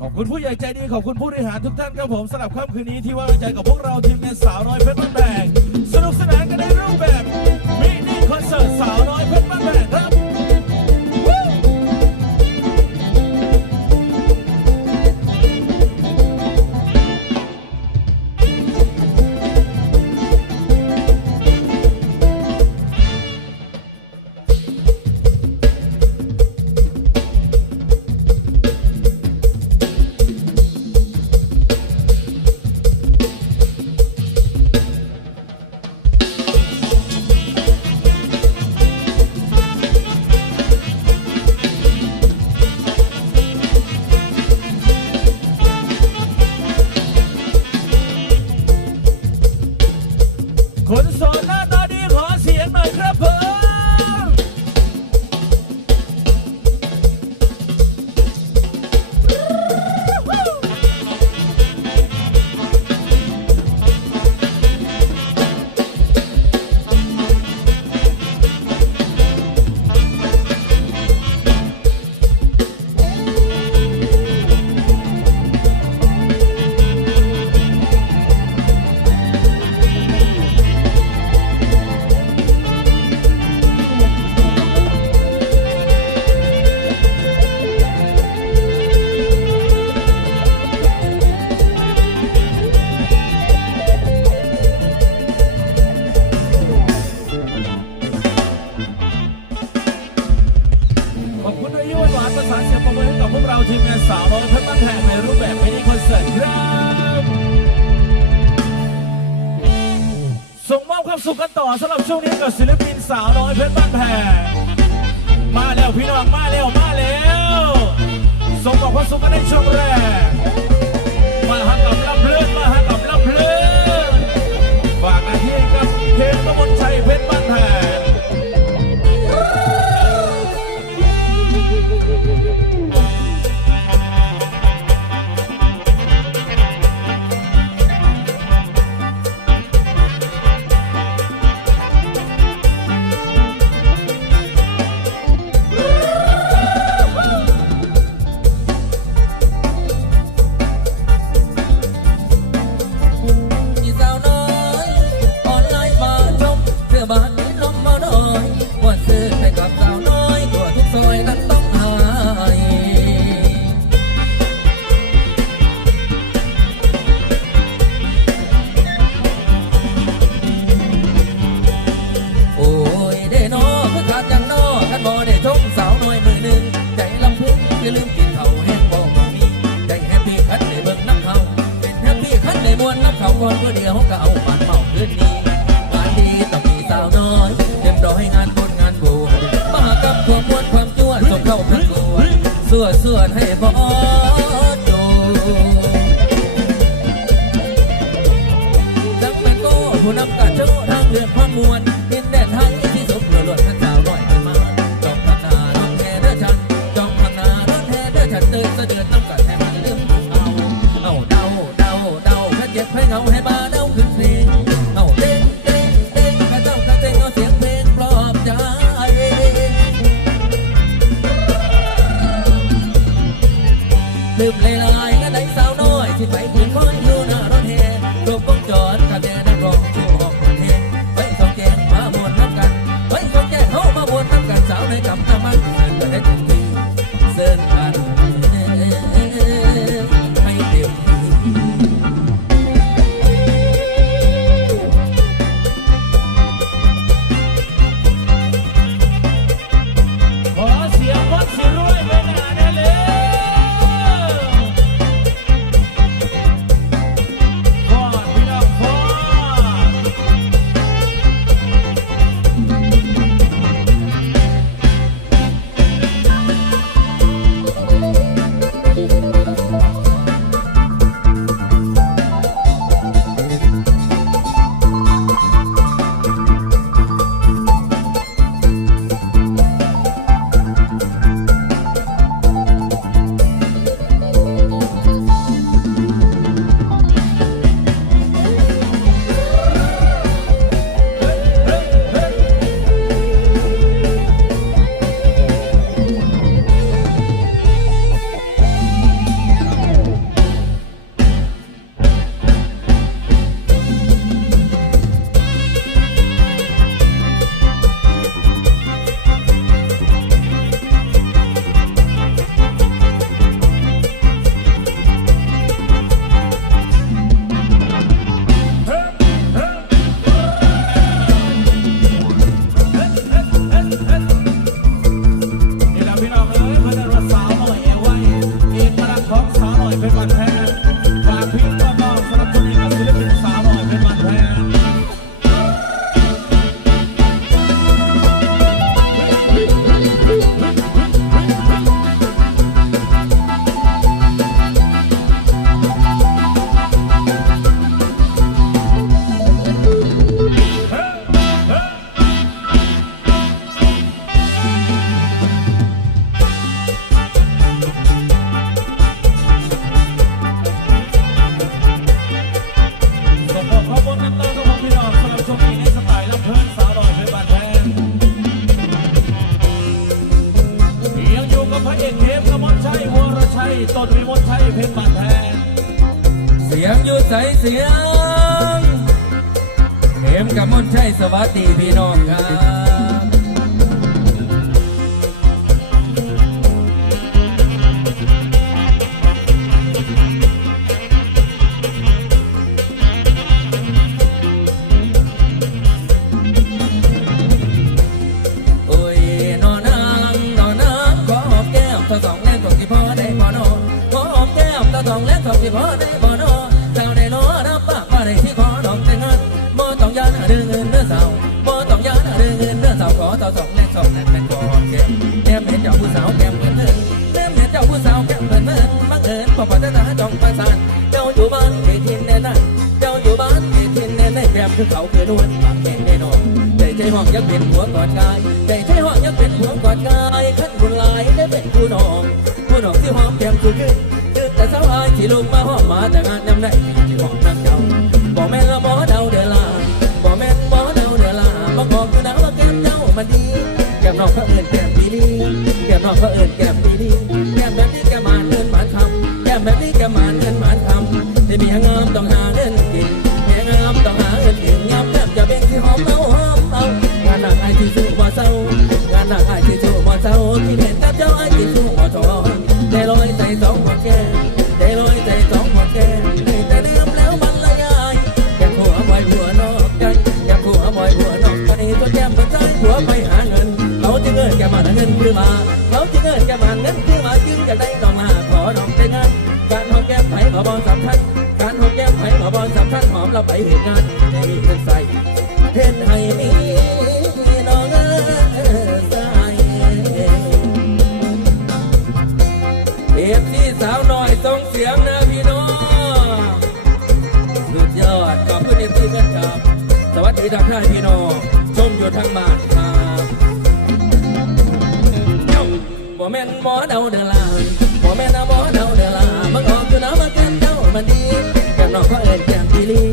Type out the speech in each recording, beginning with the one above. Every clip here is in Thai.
ขอบคุณผู้ใหญ่ใจดีขอบคุณผู้บริหารทุกท่านครับผมสำหรับค่ำคืนนี้ที่ไว่าใจกับพวกเราทีมงานสาวน้อยเพชรบ้านแบงสนุกสนานกันในรูปแบบมินิคอนเสิร์ตสาวน้อยเพชรบ้านแบงครับ บ้านแพรมาแล้วพี่น้องมาแล้วมาแล้วสมบอกว่าสุขในชมแรง คนเพื่อเดียวห้องก็เอาบานเมาคืนนี้งานดีต้องมีสาวน้อยเต็มบร้อยงานบุญงานบูมหากรรมความมวนความยั่วส่งเข้าประกวดเสื้อเสื้อให้บอสดูดังแมงโก้ผู้นำกาโจ้ทางเรือนความมวล กับมนชัยสวัสดีพี่น้องครับาวขอตัวสองแรงสองแรงเป็นขอหอมแก้มแก้มเห็นเจ้าผู้สาวแก้มเพิ่นเพิ่นแก้มเห็นเจ้าผู้สาวแก้มเพิ่นเพิ่นบังเอิญพอปัตตาจองประสานเจ้าอยู่บ้านเขตทินแน่นั่นเจ้าอยู่บ้านเขตทินแน่แน่แบบคือเขาคือนวลปากแข็งแน่นอนใจใจห้องยังเป็นหัวกอดกายใจใจห้องยังเป็นหัวกอดกายขั้นบุญหลายได้เป็นผู้น้องผู้น้องที่หอมแก้มสุดยืดยืดแต่เช้าอายที่ลงมาหอมมาแต่ง คือมาเขาจะเงินแกมาเงินคือมาจึงจะได้ดอมาขอดอกแต่งานการหอมแก้มไผ่ขอบอลสำคัญการหอมแก้มไผ่ขอบอลสำคัญหอมเราไปเห็นงานจะมีเงินใส่เห็นให้มีน้องเอ๋ยสเอฟซีสาวน้อยส่งเสียงนะพี่น้องสุดยอดขอบคุณเอฟซีเพื่อนครับสวัสดีทักทายพี่น้องชมอยู่ทางบ้าน นหมอเดาเดอลาบ่แม่น้าหมอเดาเดอลามันออกอยู่นะมากันเดามันดีแก้มน้องเขาเอ็นแก้มปีลี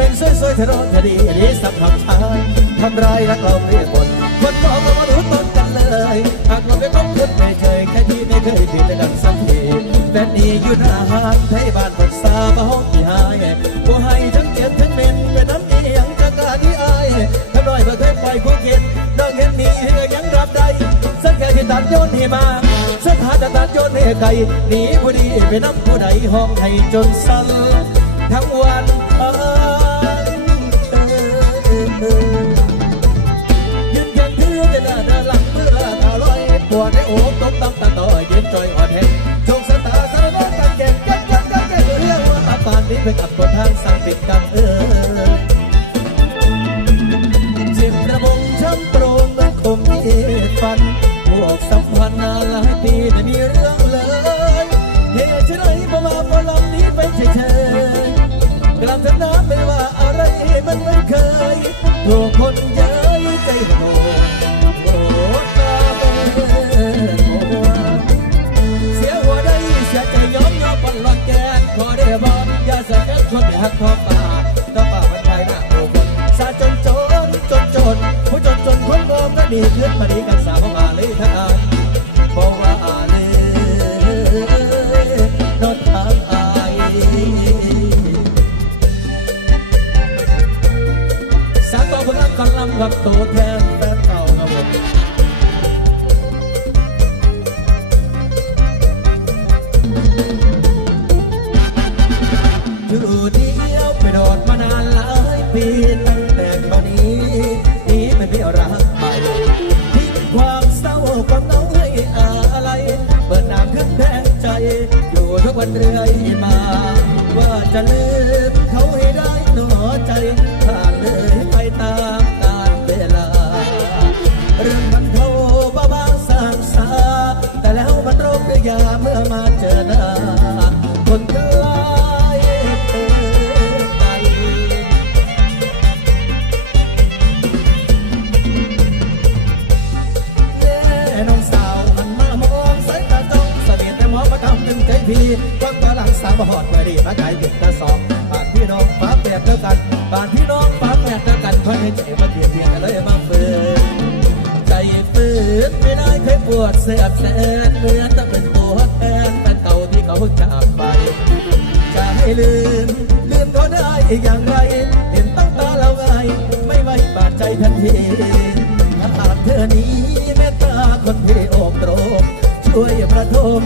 เป็นสวยสวยเธอร้องเธอดีอันนี้สำหรับชายทำร้ายรักเราเรียกคนคนมองก็มารู้ต้นกันเลยหากเราไม่ต้องพูดไม่เคยแค่ที่ไม่เคยผิดแต่ดังสักทีแต่นี่อยู่หน้าห้างไทยบ้านคนสามาห้องที่หายผู้ให้ทั้งเจ็บทั้งเหม็นเป็นน้ำเอียงจังกาที่อายทำน้อยบ่อเคยปล่อยผู้เข็นดอกเห็นนี่ยังรับได้สักแค่ที่ตัดโยนให้มาสักหาจะตัดโยนให้ไกลหนีผู้ดีไปน้ำผู้ใดห้องให้จนสั่นทั้งวัน โอ้ตบตำตาต่อเย็นจอยอ่อนแห้งโชคชะตาสารพัดการแก่งกันกันกันแก่งเรื่องว่าตาปานนี้ไปกับคนทางสั่งปิดกันเออ นผู้จนจนคนโง่ก็ดีขึ้นมาดีกันสาวมาเลยทั้งอายบอกว่าอาเลยนดทางอายสามต่อพลังกำลังกับตัวแทนีมาไกลเก็บระสอบบ้านพี่น้องฟ้าแฝดเท่ากันบ้านพี่น้องฟ้าแฝดเท่ากันคอให้ใจมาเทียบเทียบเลยมาเฟื่อใจฝืนไม่ได้เคยปวดเสียบแสนเหมือนจะเป็นปวดแทนแต่เก่าที่เขาจากไปจะให้ลืมลืมเขาได้อย่างไรเห็นตั้งตาเราไงไม่ไว้บาดใจทันทีถ้าหากเธอนี้เมตตาคนที่อกตรงช่วยประทม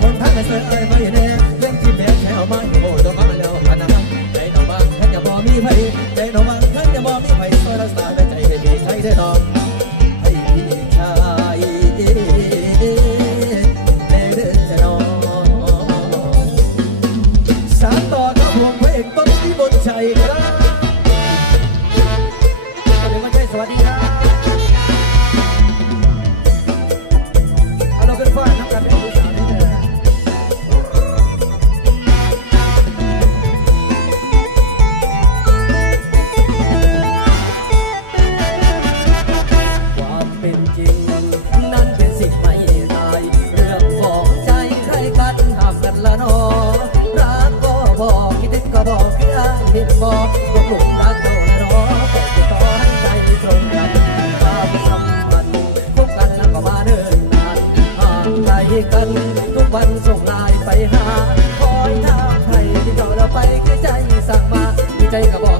คนทั้สือไอ้ไม่แน่เล่นที่แม่แถวบ้านโอ้ต้องมาแล้วกันนะน้องบ้านฉันจะบอกมีไฟใจน้องบ้านฉันจะบอกมีไฟคอยรักษาแต่ใจให้มีใช้ได้ตอนันทุกวันส่งลายไปหาคอยทางให้ที่เราไปใกล้ใจสั่งมาดีใจก็บอก